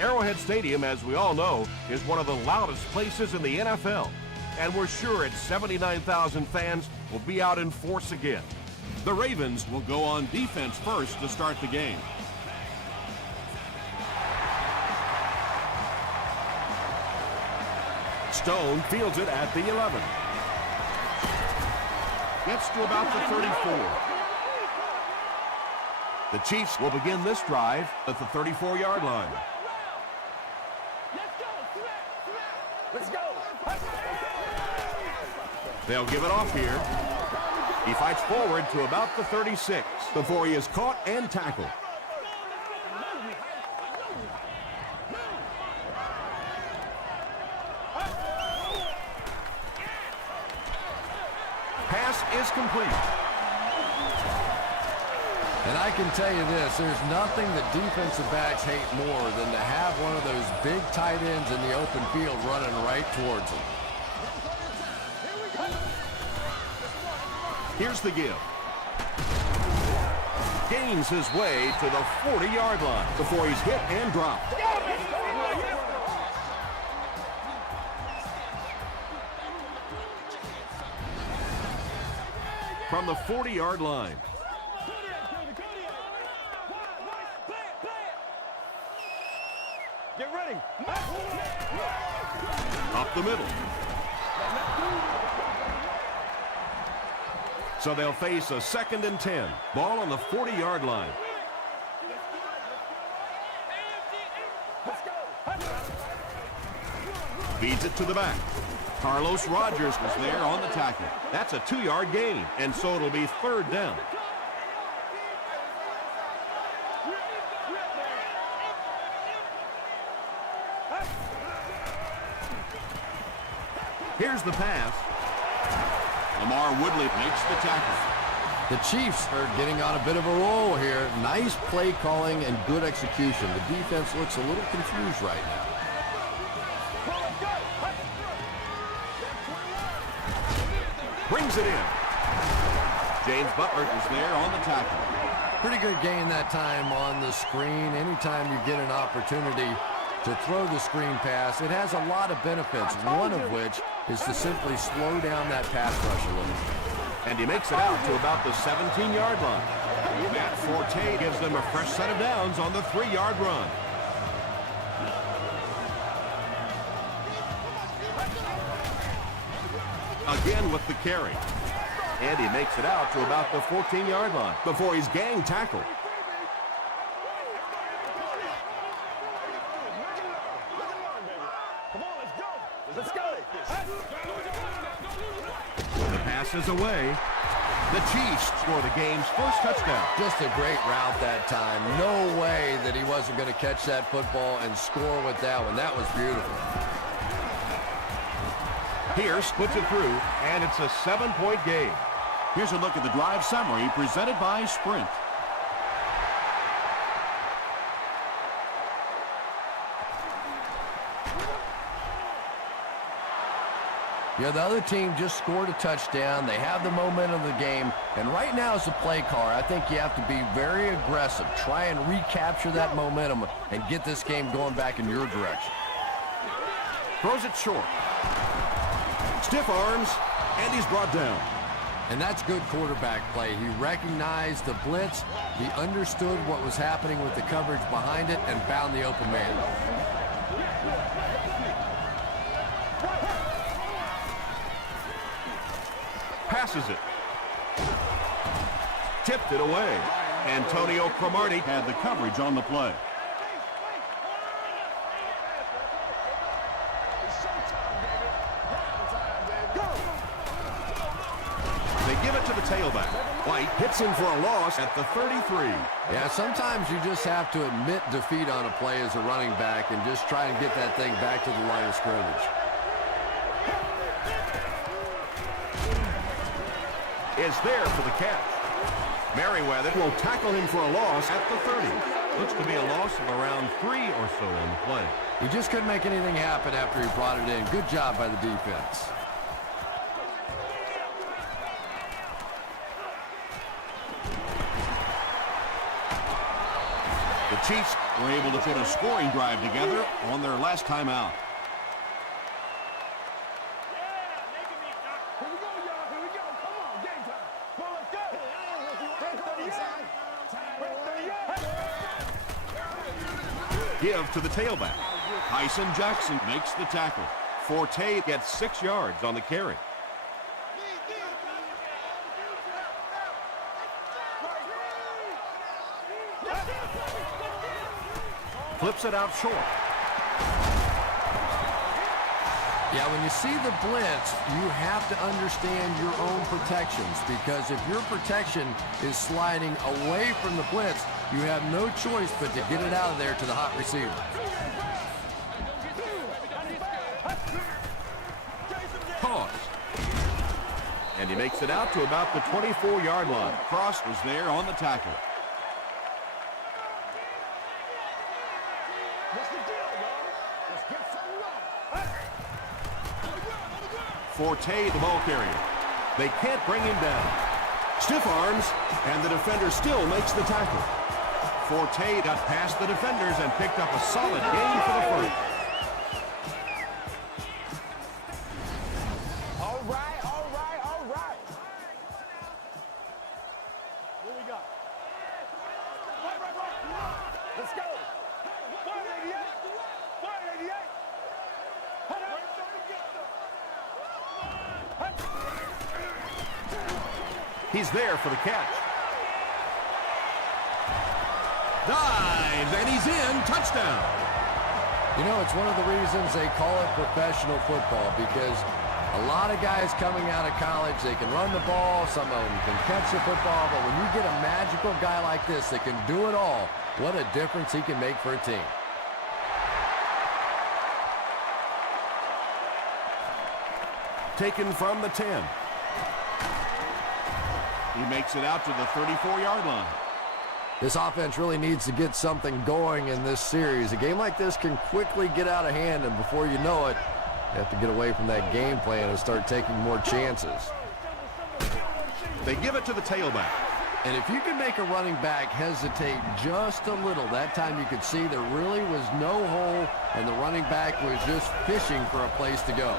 Arrowhead Stadium, as we all know, is one of the loudest places in the NFL. And we're sure its 79,000 fans will be out in force again. The Ravens will go on defense first to start the game. Stone fields it at the 11. Gets to about the 34. The Chiefs will begin this drive at the 34-yard line. Let's go. They'll give it off here. He fights forward to about the 36 before he is caught and tackled. Pass is complete. And I can tell you this, there's nothing that defensive backs hate more than to have one of those big tight ends in the open field running right towards them. Here's the give. Gains his way to the 40-yard line before he's hit and dropped. From the 40-yard line. Get ready. Up the middle. So they'll face a 2nd and 10. Ball on the 40-yard line. Feeds it to the back. Carlos Rogers was there on the tackle. That's a 2-yard gain, and so it'll be 3rd down. Here's the pass. Lamar Woodley makes the tackle. The Chiefs are getting on a bit of a roll here. Nice play calling and good execution. The defense looks a little confused right now. Brings it in. James Butler is there on the tackle. Pretty good gain that time on the screen. Anytime you get an opportunity to throw the screen pass, it has a lot of benefits, one of which is to simply slow down that pass rush a little. And he makes it out to about the 17-yard line. Matt Forte gives them a fresh set of downs on the 3-yard run. Again with the carry. And he makes it out to about the 14-yard line before he's gang tackled. Let's go. The pass is away. The Chiefs score the game's first touchdown. Just a great route that time. No way that he wasn't going to catch that football and score with that one. That was beautiful. Pierce puts it through, and it's a 7-point game. Here's a look at the drive summary presented by Sprint. Yeah, the other team just scored a touchdown. They have the momentum of the game. And right now as a play caller, I think you have to be very aggressive. Try and recapture that momentum and get this game going back in your direction. Throws it short. Stiff arms, and he's brought down. And that's good quarterback play. He recognized the blitz. He understood what was happening with the coverage behind it and found the open man. Passes it. Tipped it away. Antonio Cromartie Had the coverage on the play. They give it to the tailback. White hits him for a loss at the 33. Yeah, sometimes you just have to admit defeat on a play as a running back and just try and get that thing back to the line of scrimmage. Is there for the catch. Merriweather will tackle him for a loss at the 30. Looks to be a loss of around 3 or so on the play. He just couldn't make anything happen after he brought it in. Good job by the defense. The Chiefs were able to put a scoring drive together on their last time out. Here we go, y'all. Here we go. Come on, game time. Come on, let's go. Give to the tailback. Tyson Jackson makes the tackle. Forte gets 6 yards on the carry. Flips it out short. Yeah, when you see the blitz, you have to understand your own protections, because if your protection is sliding away from the blitz, you have no choice but to get it out of there to the hot receiver. Pause. And he makes it out to about the 24-yard line. Cross was there on the tackle. What's the deal, y'all? Let's get something right. Forte, the ball carrier. They can't bring him down. Stiff arms, and the defender still makes the tackle. Forte got past the defenders and picked up a solid gain for the first. All right, all right, all right. What we got? Let's go. 188. 188. He's there for the catch. Dives, and he's in. Touchdown. You know, it's one of the reasons they call it professional football, because a lot of guys coming out of college, they can run the ball, some of them can catch the football, but when you get a magical guy like this that can do it all, what a difference he can make for a team. Taken from the 10. He makes it out to the 34-yard line. This offense really needs to get something going in this series. A game like this can quickly get out of hand, and before you know it, you have to get away from that game plan and start taking more chances. They give it to the tailback. And if you can make a running back hesitate just a little, that time you could see there really was no hole, and the running back was just fishing for a place to go.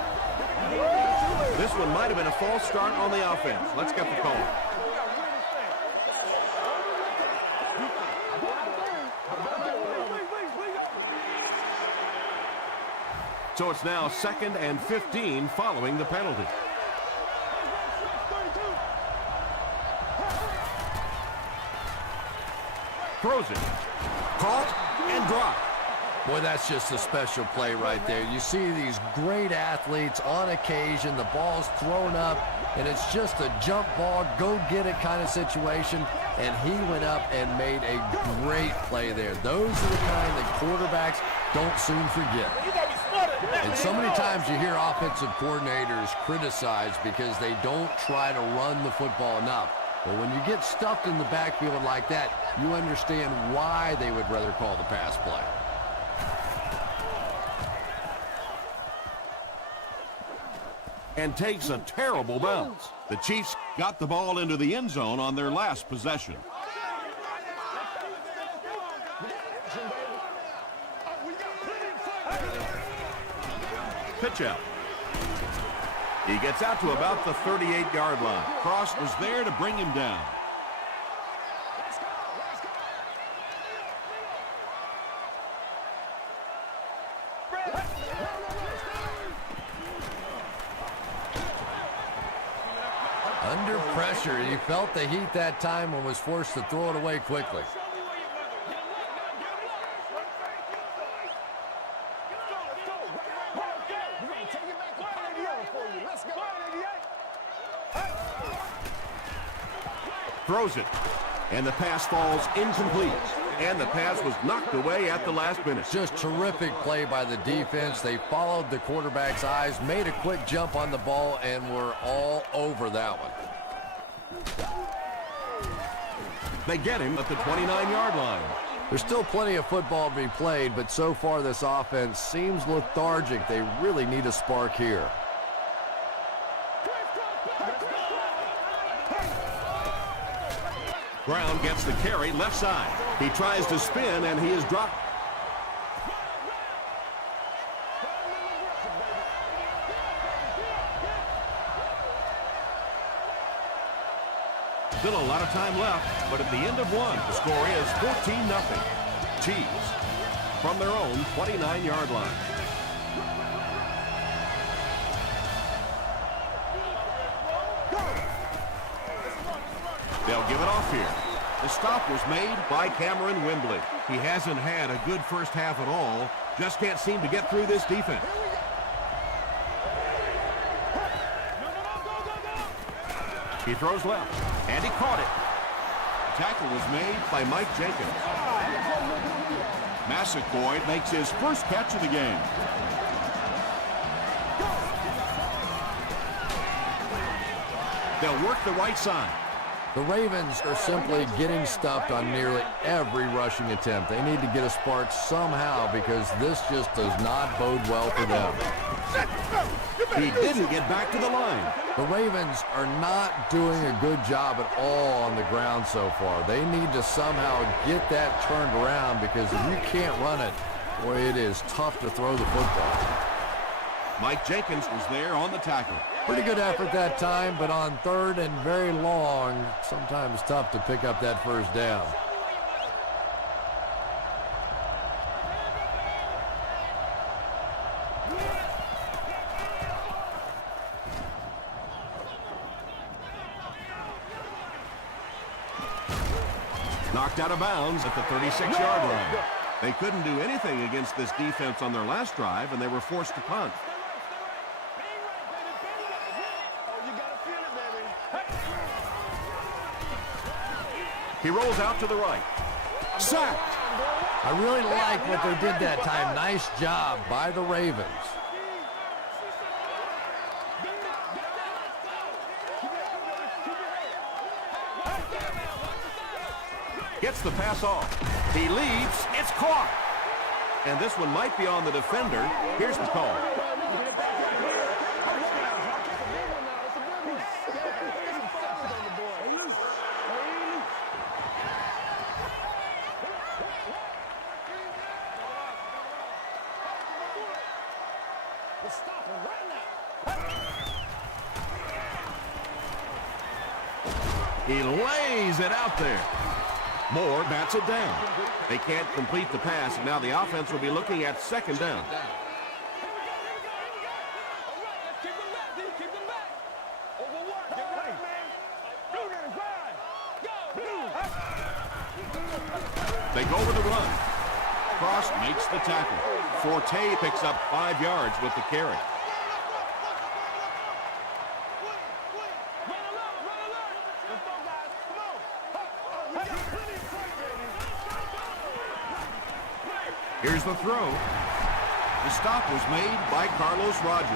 This one might have been a false start on the offense. Let's get the call. So it's now 2nd and 15 following the penalty. Throws it. Caught and dropped. Boy, that's just a special play right there. You see these great athletes on occasion, the ball's thrown up, and it's just a jump ball, go get it kind of situation, and he went up and made a great play there. Those are the kind that quarterbacks don't soon forget. And so many times you hear offensive coordinators criticized because they don't try to run the football enough. But when you get stuffed in the backfield like that, you understand why they would rather call the pass play. And takes a terrible bounce. The Chiefs got the ball into the end zone on their last possession. Pitch out. He gets out to about the 38-yard line. Cross was there to bring him down. Under pressure, he felt the heat that time and was forced to throw it away quickly. Throws it. And the pass falls incomplete. And the pass was knocked away at the last minute. Just terrific play by the defense. They followed the quarterback's eyes, made a quick jump on the ball, and were all over that one. They get him at the 29-yard line. There's still plenty of football to be played, but so far this offense seems lethargic. They really need a spark here. Brown gets the carry left side. He tries to spin, and he is dropped. Still a lot of time left, but at the end of one, the score is 14-0. Chiefs from their own 29-yard line. They'll give it off here. The stop was made by Cameron Wembley. He hasn't had a good first half at all. Just can't seem to get through this defense. He throws left, and he caught it. The tackle was made by Mike Jenkins. Massaquoi makes his first catch of the game. They'll work the right side. The Ravens are simply getting stuffed on nearly every rushing attempt. They need to get a spark somehow because this just does not bode well for them. He didn't get back to the line. The Ravens are not doing a good job at all on the ground so far. They need to somehow get that turned around because if you can't run it, boy, it is tough to throw the football. Mike Jenkins was there on the tackle. Pretty good effort that time, but on third and very long, sometimes tough to pick up that first down. Knocked out of bounds at the 36-yard line. They couldn't do anything against this defense on their last drive, and they were forced to punt. He rolls out to the right. Sacked. I really like what they did that time. Nice job by the Ravens. Gets the pass off. He leaps. It's caught. And this one might be on the defender. Here's the call. He lays it out there. Moore bats it down. They can't complete the pass, and now the offense will be looking at second down. They go with the run. Cross makes the tackle. Forte picks up 5 yards with the carry. Here's the throw. The stop was made by Carlos Rogers.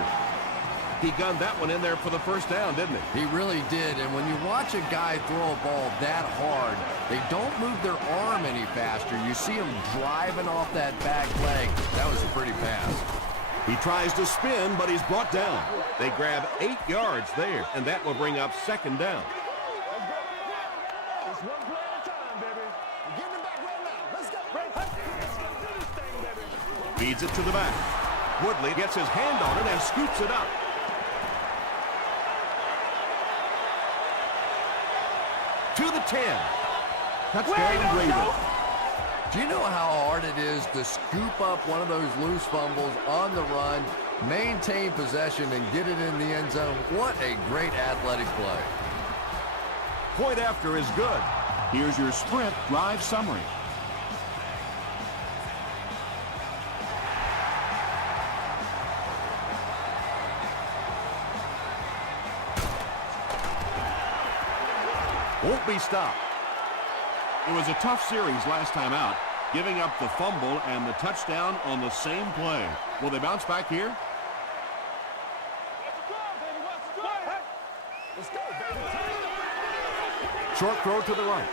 He gunned that one in there for the first down, didn't he? He really did, and when you watch a guy throw a ball that hard, they don't move their arm any faster. You see him driving off that back leg. That was a pretty pass. He tries to spin, but he's brought down. They grab 8 yards there, and that will bring up second down. Feeds it to the back. Woodley gets his hand on it and scoops it up. To the 10. Touchdown, Ravens. Do you know how hard it is to scoop up one of those loose fumbles on the run, maintain possession, and get it in the end zone? What a great athletic play. Point after is good. Here's your sprint drive summary. Won't be stopped. It was a tough series last time out, giving up the fumble and the touchdown on the same play. Will they bounce back here? Short throw to the right.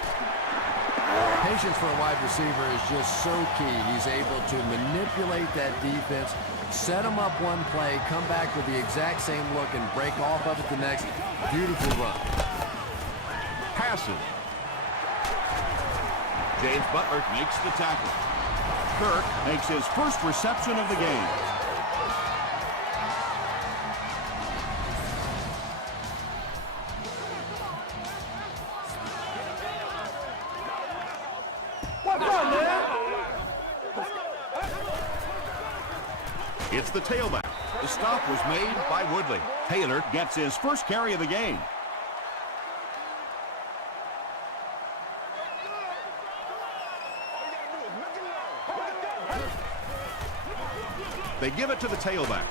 Patience for a wide receiver is just so key. He's able to manipulate that defense, set them up one play, come back with the exact same look, and break off of it the next. Beautiful run. Passes. James Butler makes the tackle. Kirk makes his first reception of the game. What's up, man? It's the tailback. The stop was made by Woodley. Taylor gets his first carry of the game. They give it to the tailback.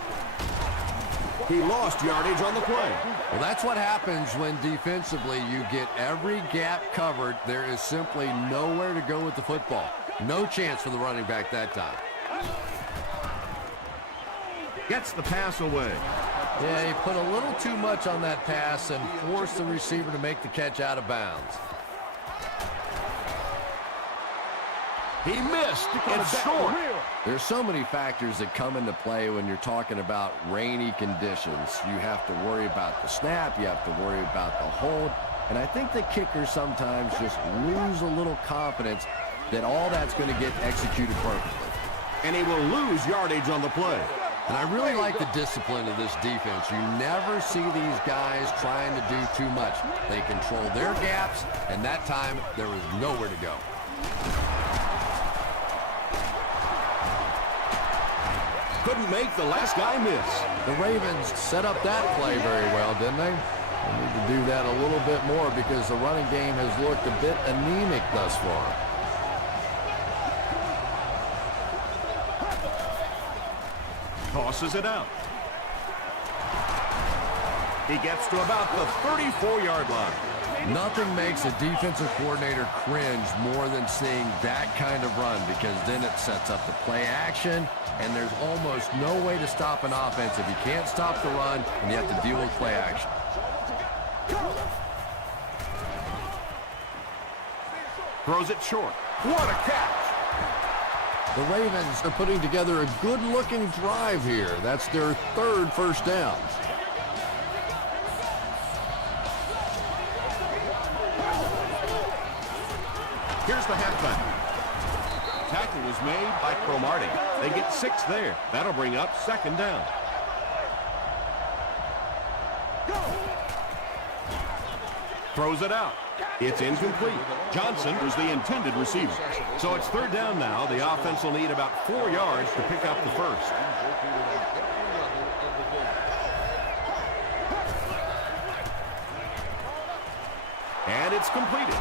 He lost yardage on the play. Well, that's what happens when defensively you get every gap covered. There is simply nowhere to go with the football. No chance for the running back that time. Gets the pass away. Yeah, he put a little too much on that pass and forced the receiver to make the catch out of bounds. He missed. It's short. There's so many factors that come into play when you're talking about rainy conditions. You have to worry about the snap. You have to worry about the hold. And I think the kickers sometimes just lose a little confidence that all that's going to get executed perfectly. And he will lose yardage on the play. And I really like the discipline of this defense. You never see these guys trying to do too much. They control their gaps, and that time there was nowhere to go. Couldn't make the last guy miss. The Ravens set up that play very well, didn't they? They need to do that a little bit more because the running game has looked a bit anemic thus far. Tosses it out. He gets to about the 34-yard line. Nothing makes a defensive coordinator cringe more than seeing that kind of run, because then it sets up the play action, and there's almost no way to stop an offense if you can't stop the run and you have to deal with play action. Throws it short. What a catch! The Ravens are putting together a good-looking drive here. That's their third first down. Here's the halfback. Tackle was made by Cromartie. They get 6 there. That'll bring up second down. Throws it out. It's incomplete. Johnson was the intended receiver. So it's third down now. The offense will need about 4 yards to pick up the first. And it's completed.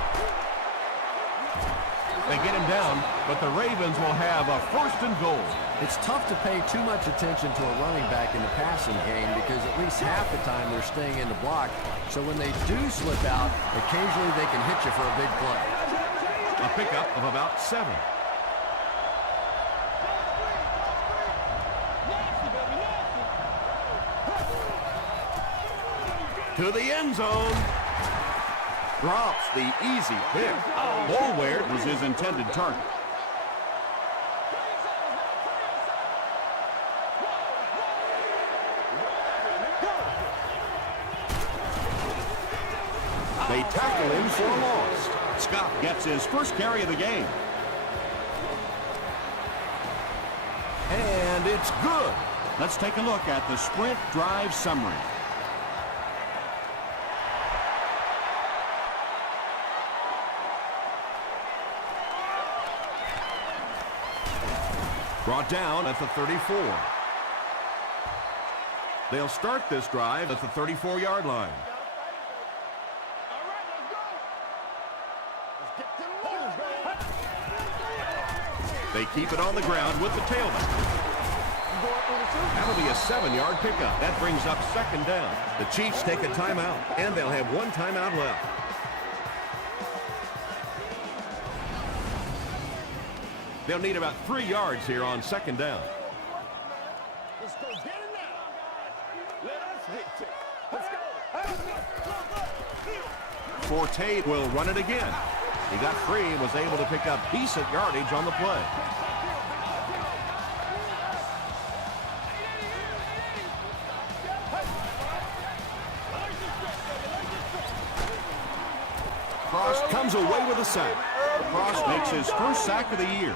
They get him down, but the Ravens will have a first and goal. It's tough to pay too much attention to a running back in the passing game because at least half the time they're staying in the block. So when they do slip out, occasionally they can hit you for a big play. A pickup of about 7. To the end zone. Drops the easy pick. Boulware was his intended target. They tackle him for a loss. Scott gets his first carry of the game. And it's good. Let's take a look at the sprint drive summary. Brought down at the 34. They'll start this drive at the 34-yard line. They keep it on the ground with the tailback. That'll be a 7-yard pickup. That brings up second down. The Chiefs take a timeout, and they'll have 1 timeout left. They'll need about 3 yards here on second down. Let's go get it now. Let us hit it. Let's go. Forte will run it again. He got free and was able to pick up decent yardage on the play. Frost comes away with a sack. Cross makes his first sack of the year.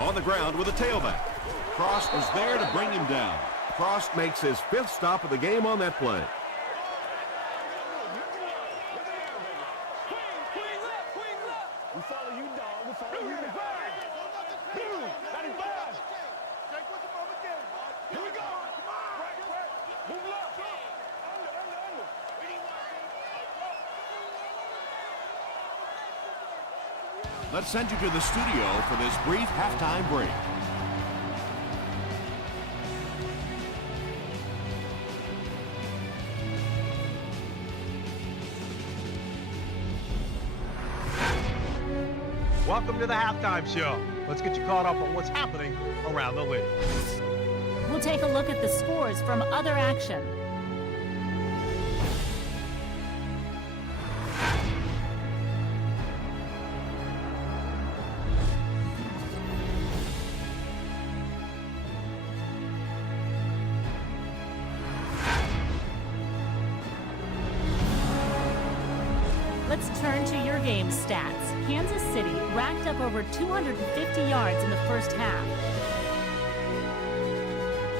On the ground with a tailback. Cross was there to bring him down. Cross makes his 5th stop of the game on that play. We follow you, dog. We follow you. 95. 95. Take what the moment again. Here we go. Come on. Right. Move left. Under. Let's send you to the studio for this brief halftime break. Welcome to the halftime show. Let's get you caught up on what's happening around the league. We'll take a look at the scores from other action. Let's turn to your game stats. Kansas City racked up over 250 yards in the first half.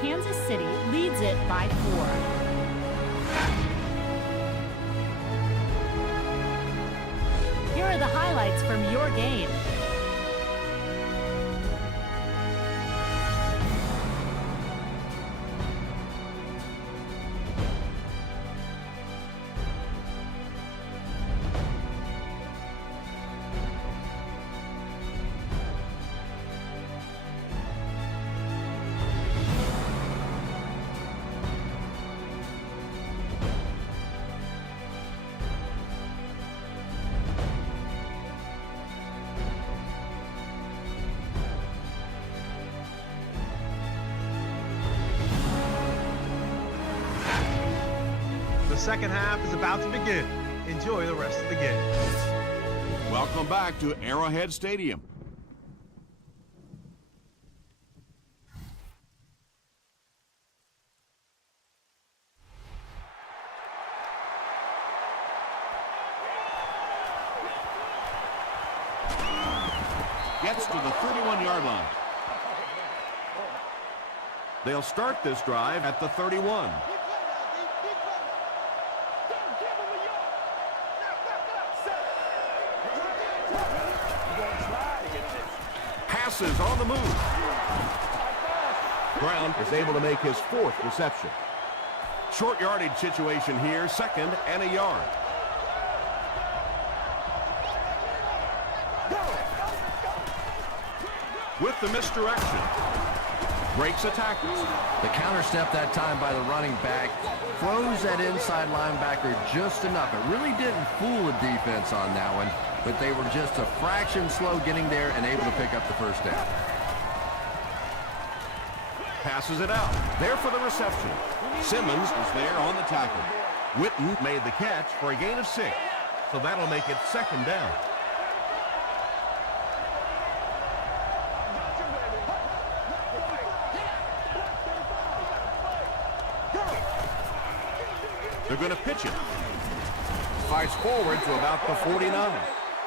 Kansas City leads it by 4. Here are the highlights from your game. The second half is about to begin. Enjoy the rest of the game. Welcome back to Arrowhead Stadium. Gets to the 31-yard line. They'll start this drive at the 31. Passes on the move. Brown is able to make his 4th reception. Short yardage situation here, 2nd and a yard. With the misdirection. Breaks attackers. The counter step that time by the running back froze that inside linebacker just enough. It really didn't fool the defense on that one, but they were just a fraction slow getting there and able to pick up the first down. Passes it out. There for the reception. Simmons is there on the tackle. Witten made the catch for a gain of 6. So that'll make it 2nd down. They're going to pitch it. Fights forward to about the 49.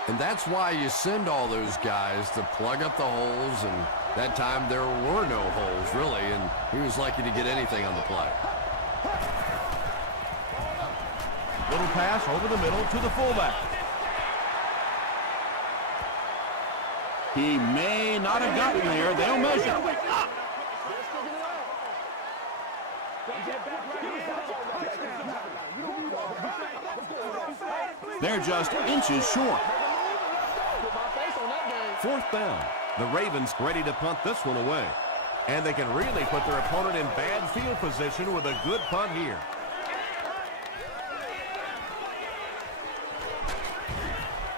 And that's why you send all those guys to plug up the holes, and that time there were no holes, really, and he was lucky to get anything on the play. Little pass over the middle to the fullback. He may not have gotten there. They'll measure. They're just inches short. 4th down. The Ravens ready to punt this one away. And they can really put their opponent in bad field position with a good punt here.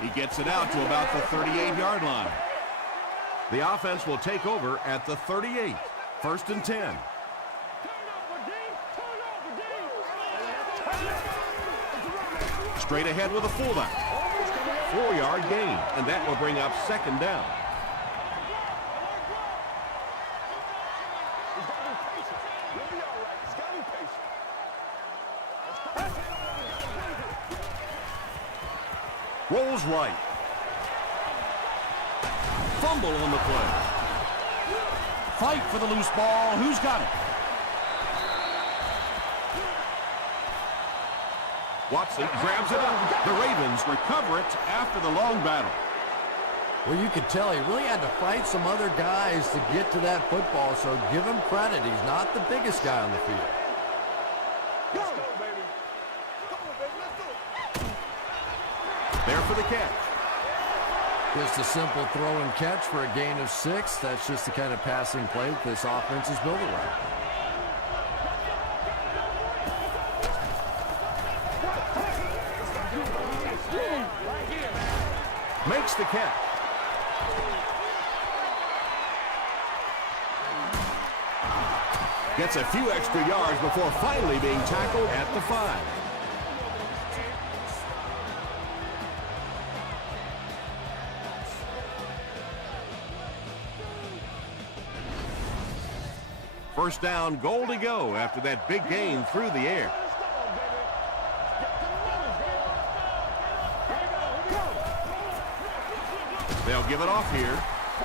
He gets it out to about the 38-yard line. The offense will take over at the 38. 1st and 10. Straight ahead with a fullback. 4-yard gain, and that will bring up 2nd down. Rolls right. Fumble on the play. Fight for the loose ball. Who's got it? Watson grabs it up. The Ravens recover it after the long battle. Well, you could tell he really had to fight some other guys to get to that football, so give him credit. He's not the biggest guy on the field. Let's go, baby. Come on, baby. Let's do it. There for the catch. Just a simple throw and catch for a gain of 6. That's just the kind of passing play that this offense is built around. Makes the catch. Gets a few extra yards before finally being tackled at the 5. First down, goal to go after that big gain through the air. They'll give it off here.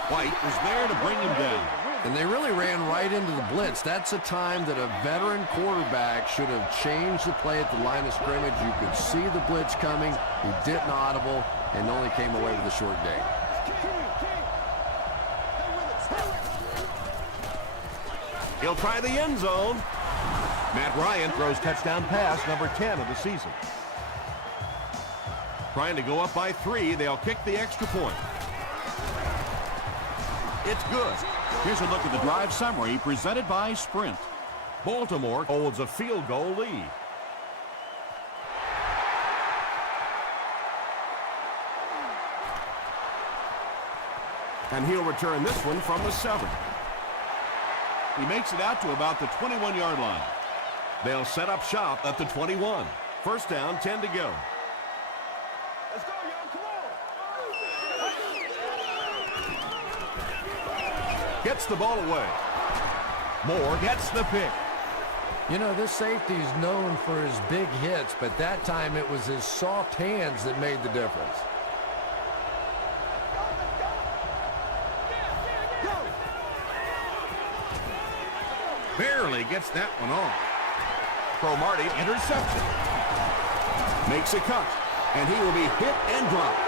White is there to bring him down. And they really ran right into the blitz. That's a time that a veteran quarterback should have changed the play at the line of scrimmage. You could see the blitz coming. He didn't audible and only came away with a short gain. He'll try the end zone. Matt Ryan throws touchdown pass number 10 of the season. Trying to go up by 3. They'll kick the extra point. It's good. Here's a look at the drive summary presented by Sprint. Baltimore holds a field goal lead. And he'll return this one from the 7. He makes it out to about the 21-yard line. They'll set up shop at the 21. First down, 10 to go. Let's go, y'all. Come on. Gets the ball away. Moore gets the pick. You know, this safety's known for his big hits, but that time it was his soft hands that made the difference. Barely gets that one off. Cromartie interception. Makes a cut, and he will be hit and dropped.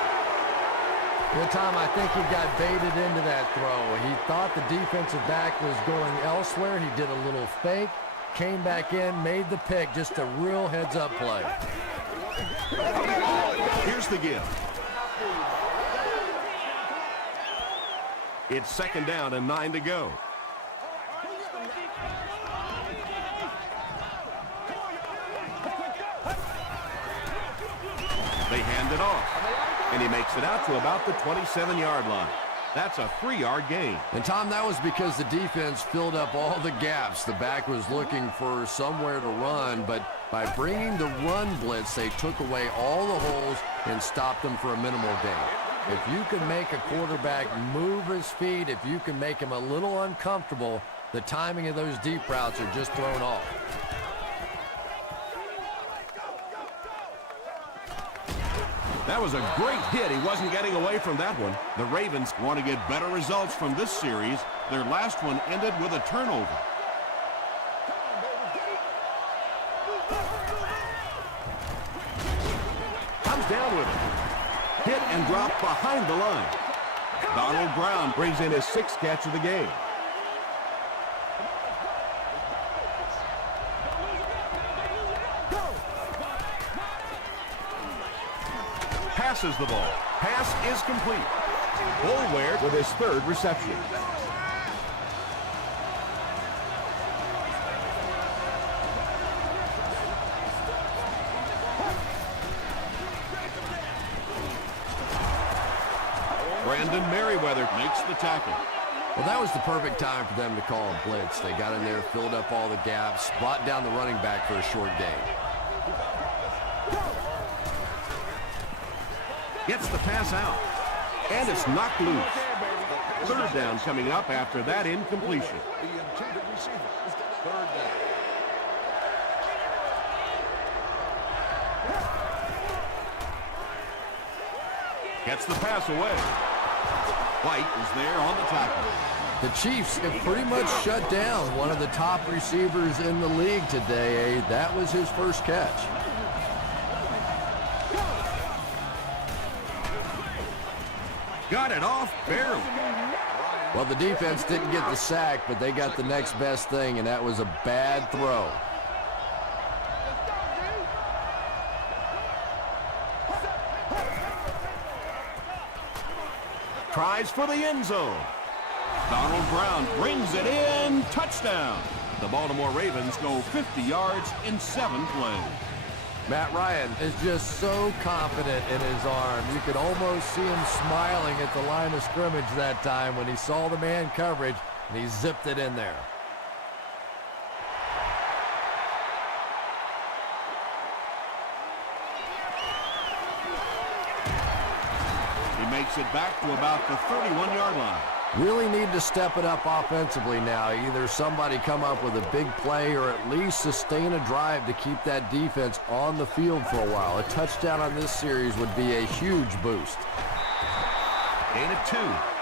Well, Tom, I think he got baited into that throw. He thought the defensive back was going elsewhere. He did a little fake, came back in, made the pick. Just a real heads-up play. Here's the give. It's second down and 9 to go. They hand it off, and he makes it out to about the 27-yard line. That's a 3-yard gain. And, Tom, that was because the defense filled up all the gaps. The back was looking for somewhere to run, but by bringing the run blitz, they took away all the holes and stopped them for a minimal gain. If you can make a quarterback move his feet, if you can make him a little uncomfortable, the timing of those deep routes are just thrown off. That was a great hit. He wasn't getting away from that one. The Ravens want to get better results from this series. Their last one ended with a turnover. Comes down with it. Hit and drop behind the line. Donald Brown brings in his 6th catch of the game. Passes the ball. Pass is complete. Boulware with his 3rd reception. Brandon Merriweather makes the tackle. Well, that was the perfect time for them to call a blitz. They got in there, filled up all the gaps, brought down the running back for a short gain. Gets the pass out. And it's knocked loose. 3rd down coming up after that incompletion. The intended receiver. 3rd down. Gets the pass away. White is there on the tackle. The Chiefs have pretty much shut down one of the top receivers in the league today. That was his first catch. Got it off barely. Well, the defense didn't get the sack, but they got the next best thing, and that was a bad throw. Tries for the end zone. Donald Brown brings it in. Touchdown. The Baltimore Ravens Go 50 yards in 7 plays. Matt Ryan is just so confident in his arm. You could almost see him smiling at the line of scrimmage that time when he saw the man coverage, and he zipped it in there. He makes it back to about the 31-yard line. Really need to step it up offensively now. Either somebody come up with a big play or at least sustain a drive to keep that defense on the field for a while. A touchdown on this series would be a huge boost. gain of 2.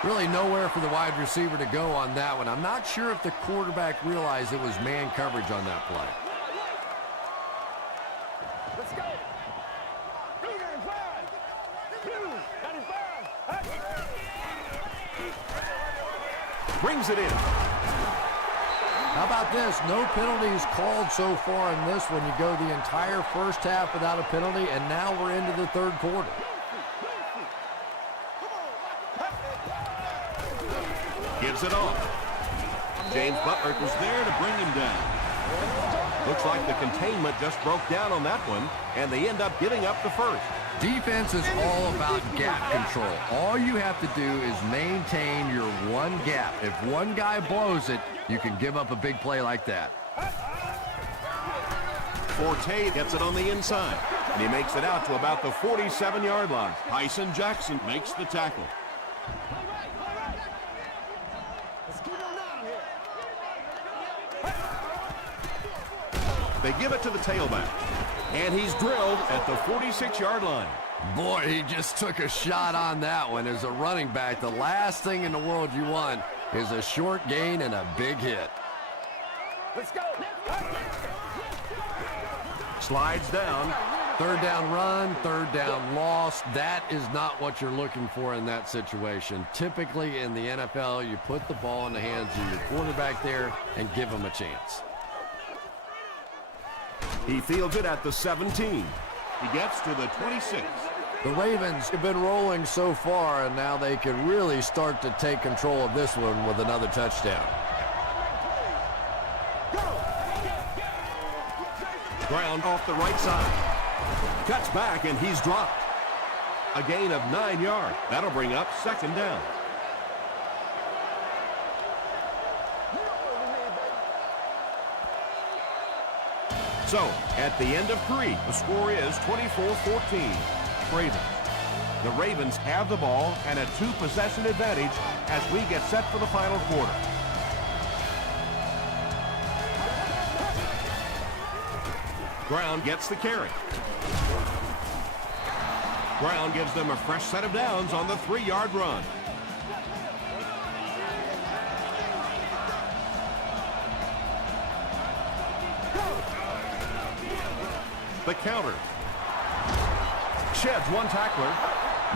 Really nowhere for the wide receiver to go on that one. I'm not sure if the quarterback realized it was man coverage on that play. Let's go. Brings it in. How about this? No penalties called so far in this one. You go the entire first half without a penalty, and now we're into the third quarter. Gives it off. James Butler was there to bring him down. Looks like the containment just broke down on that one, and they end up giving up the first. Defense is all about gap control. All you have to do is maintain your one gap. If one guy blows it, you can give up a big play like that. Forte gets it on the inside, and he makes it out to about the 47-yard line. Tyson Jackson makes the tackle. They give it to the tailback, and he's drilled at the 46-yard line. Boy, he just took a shot on that one. As a running back, the last thing in the world you want is a short gain and a big hit. Let's go. Slides down. Third down run, third down loss. That is not what you're looking for in that situation. Typically in the NFL, you put the ball in the hands of your quarterback there and give him a chance. He fields it at the 17. He gets to the 26. The Ravens have been rolling so far, and now they can really start to take control of this one with another touchdown. Ground off the right side. Cuts back, and he's dropped. A gain of 9 yards. That'll bring up second down. So, at the end of 3, the score is 24-14. Ravens. The Ravens have the ball and a 2-possession advantage as we get set for the final quarter. Brown gets the carry. Brown gives them a fresh set of downs on the 3-yard run. The counter. Sheds one tackler.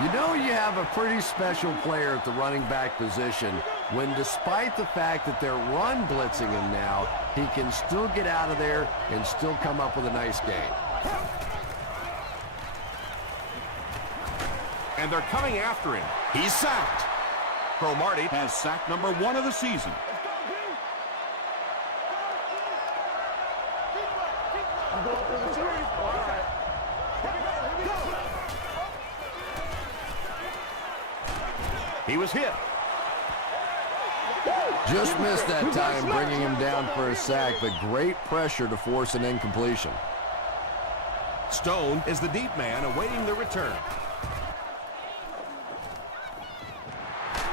You know you have a pretty special player at the running back position when, despite the fact that they're run blitzing him now, he can still get out of there and still come up with a nice gain. And they're coming after him. He's sacked. Cromartie Has sack number 1 of the season. He was hit. Just missed that time, bringing him down for a sack, but great pressure to force an incompletion. Stone is the deep man awaiting the return.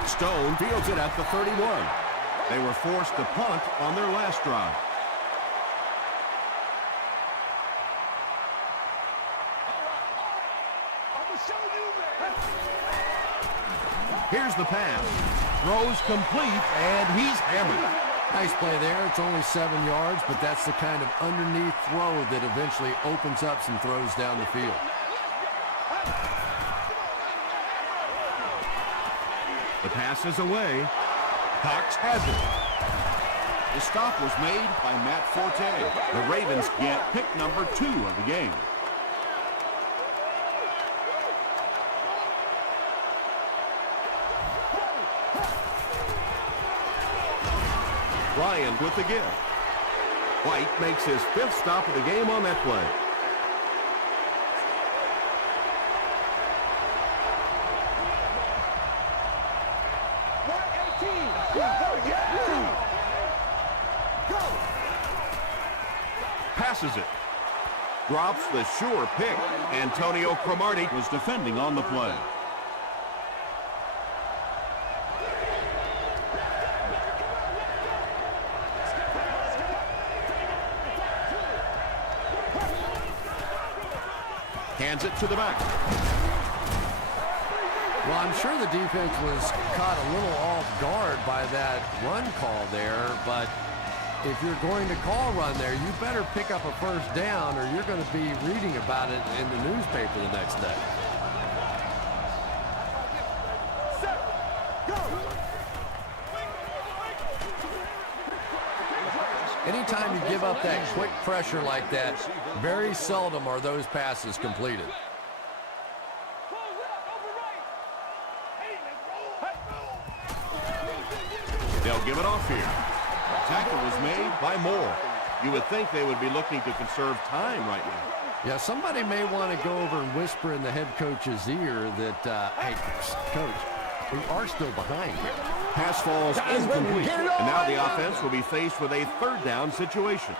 Stone fields it at the 31. They were forced to punt on their last drive. Here's the pass. Throws complete, and he's hammered. Nice play there. It's only 7 yards, but that's the kind of underneath throw that eventually opens up some throws down the field. The pass is away. Cox has it. The stop was made by Matt Forte. The Ravens get pick number 2 of the game. Ryan with the give. White makes his 5th stop of the game on that play. Passes it. Drops the sure pick. Antonio Cromartie Was defending on the play. hands it to the back. Well, I'm sure the defense was caught a little off guard by that run call there, but if you're going to call run there, you better pick up a first down or you're going to be reading about it in the newspaper the next day. Anytime you give up that quick pressure like that, very seldom are those passes completed. They'll give it off here. Tackle was made By Moore. You would think they would be looking to conserve time right now. Yeah, somebody may want to go over and whisper in the head coach's ear that, hey, coach, we are still behind here. Pass falls incomplete. And now the offense will be faced with a third down situation.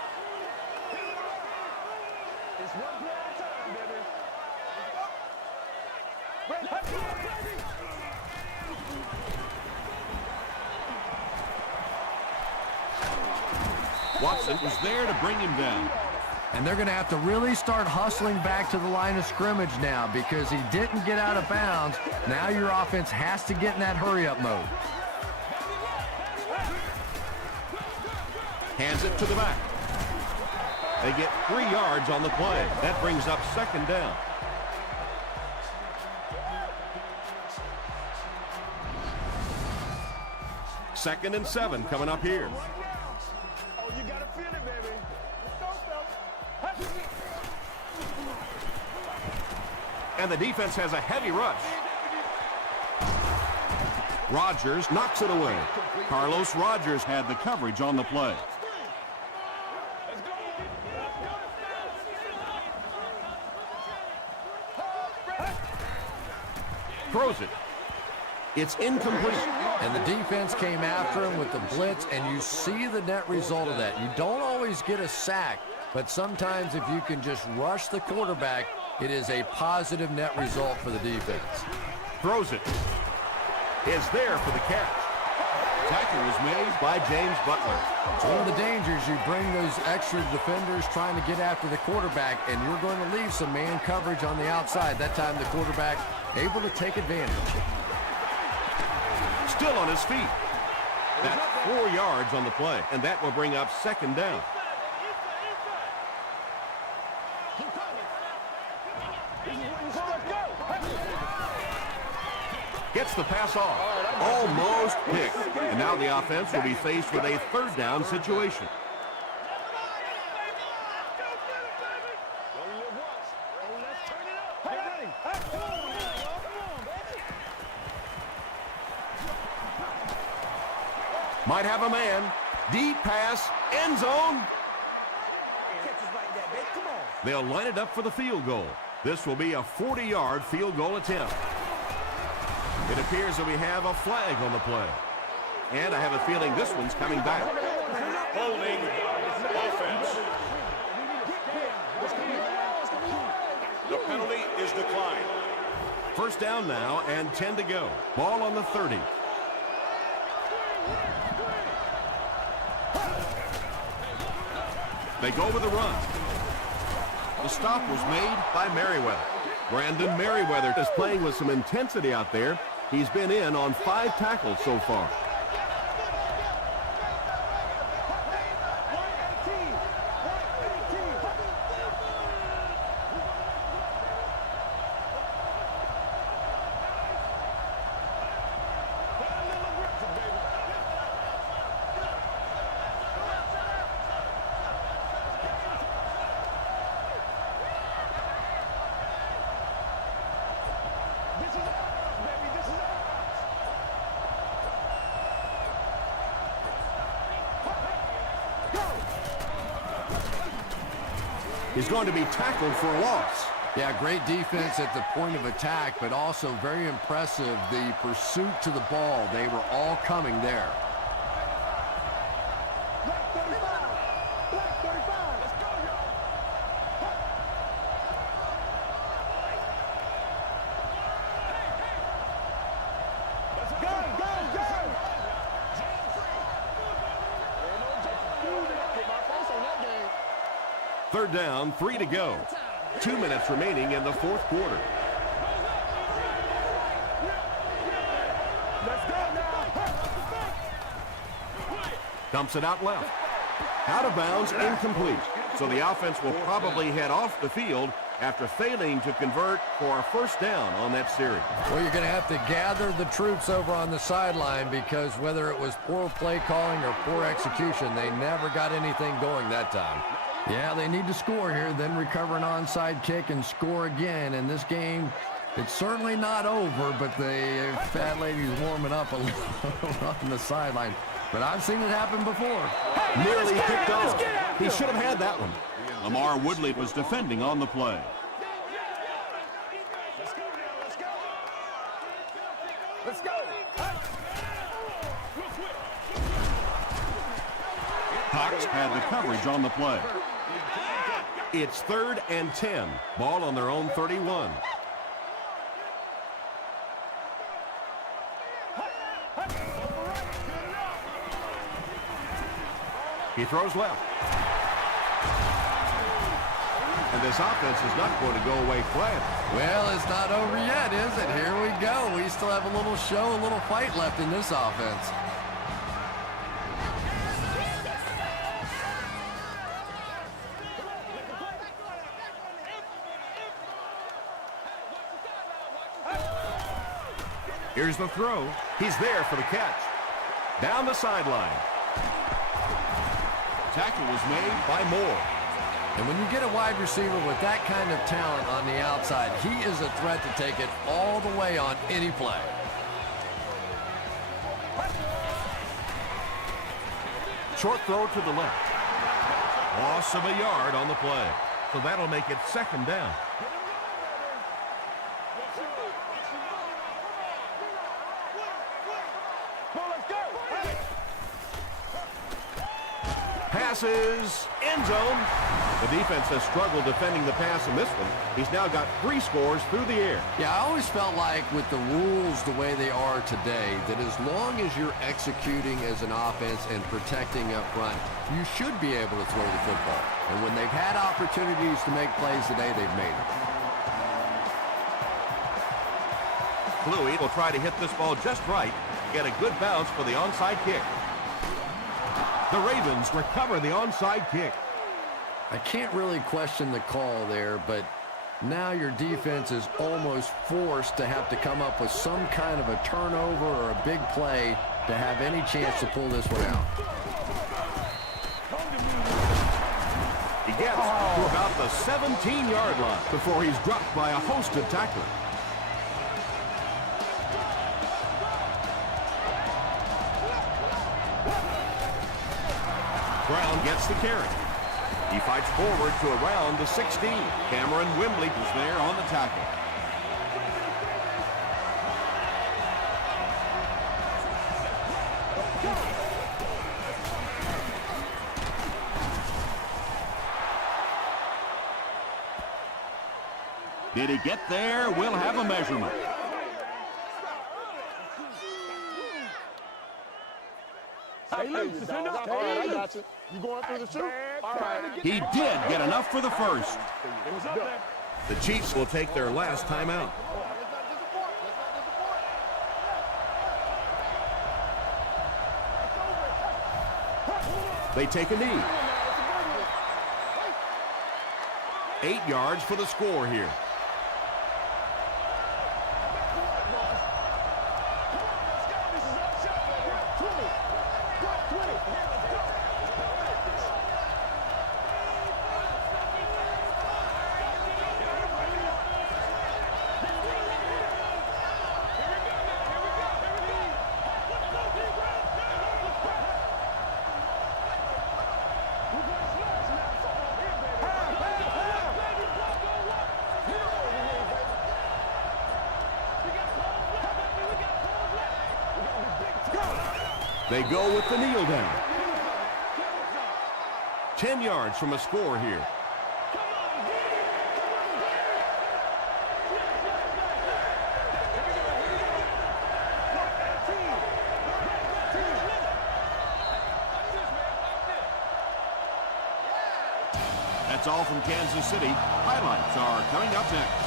Watson was there to bring him down. And they're going to have to really start hustling back to the line of scrimmage now because he didn't get out of bounds. Now your offense has to get in that hurry-up mode. Hands it to the back. They get 3 yards on the play. That brings up second down. Second and 7 coming up here. Oh, you gotta feel it, baby. Let's go, fellas. And the defense has a heavy rush. Rodgers knocks it away. Carlos Rogers had the coverage on the play. Throws it. It's incomplete. And the defense came after him with the blitz, and you see the net result of that. You don't always get a sack, but sometimes if you can just rush the quarterback, it is a positive net result for the defense. Throws it. Is there for the catch. Tackle was made By James Butler. It's one of the dangers. You bring those extra defenders trying to get after the quarterback, and you're going to leave some man coverage on the outside. That time the quarterback able to take advantage. Still on his feet. That's 4 yards on the play, and that will bring up second down. Gets the pass off. Almost picked. And now the offense will be faced with a third down situation. Might have a man. Deep pass. End zone. They'll line it up for the field goal. This will be a 40-yard field goal attempt. It appears that we have a flag on the play. And I have a feeling this one's coming back. Holding offense. The penalty is declined. First down now and 10 to go. Ball on the 30. They go with a run. The stop was made By Merriweather. Brandon Merriweather is playing with some intensity out there. He's been in on 5 tackles so far. He's going to be tackled for a loss. Yeah, great defense at the point of attack, but also very impressive, the pursuit to the ball. They were all coming there. Black 35. Black 35. Let's go, y'all. Let's go, go, go. Put my face on that game. 3rd down, 3 to go. 2 minutes remaining in the 4th quarter. Let's go now. Dumps it out left. Out of bounds, incomplete. So the offense will probably head off the field after failing to convert for a 1st down on that series. Well, you're going to have to gather the troops over on the sideline because whether it was poor play calling or poor execution, they never got anything going that time. Yeah, they need to score here, then recover an onside kick and score again. In this game, it's certainly not over, but the fat lady's warming up a little on the sideline. But I've seen it happen before. Nearly picked off. He should have had that one. Lamar Woodley was defending on the play. Let's go. Cox had the coverage on the play. It's 3rd and 10. Ball on their own 31. He throws left. And this offense is not going to go away quiet. Well, it's not over yet, is it? Here we go. We still have a little show, a little fight left in this offense. Here's the throw. He's there for the catch. Down the sideline. Tackle was made By Moore. And when you get a wide receiver with that kind of talent on the outside, he is a threat to take it all the way on any play. Short throw to the left. Loss of a yard on the play. So that'll make it 2nd down. Passes, end zone. The defense has struggled defending the pass in this one. He's now got 3 scores through the air. Yeah, I always felt like with the rules the way they are today, that as long as you're executing as an offense and protecting up front, you should be able to throw the football. And when they've had opportunities to make plays today, they've made them. Bluey will try to hit this ball just right, get a good bounce for the onside kick. The Ravens recover the onside kick. I can't really question the call there, but now your defense is almost forced to have to come up with some kind of a turnover or a big play to have any chance to pull this one out. He gets to about the 17-yard line before he's dropped by a host of tacklers. Brown gets the carry. He fights forward to around the 16. Cameron Wimbley was there on the tackle. Did he get there? We'll have a measurement. Hey, look, defend up. All right, I got you. You going through the shoot? All right. He did get enough for the first. It was up there. The Chiefs will take their last timeout. They take a knee. 8 yards for the score here. They go with the kneel down. 10 yards from a score here. That's all from Kansas City. Highlights are coming up next.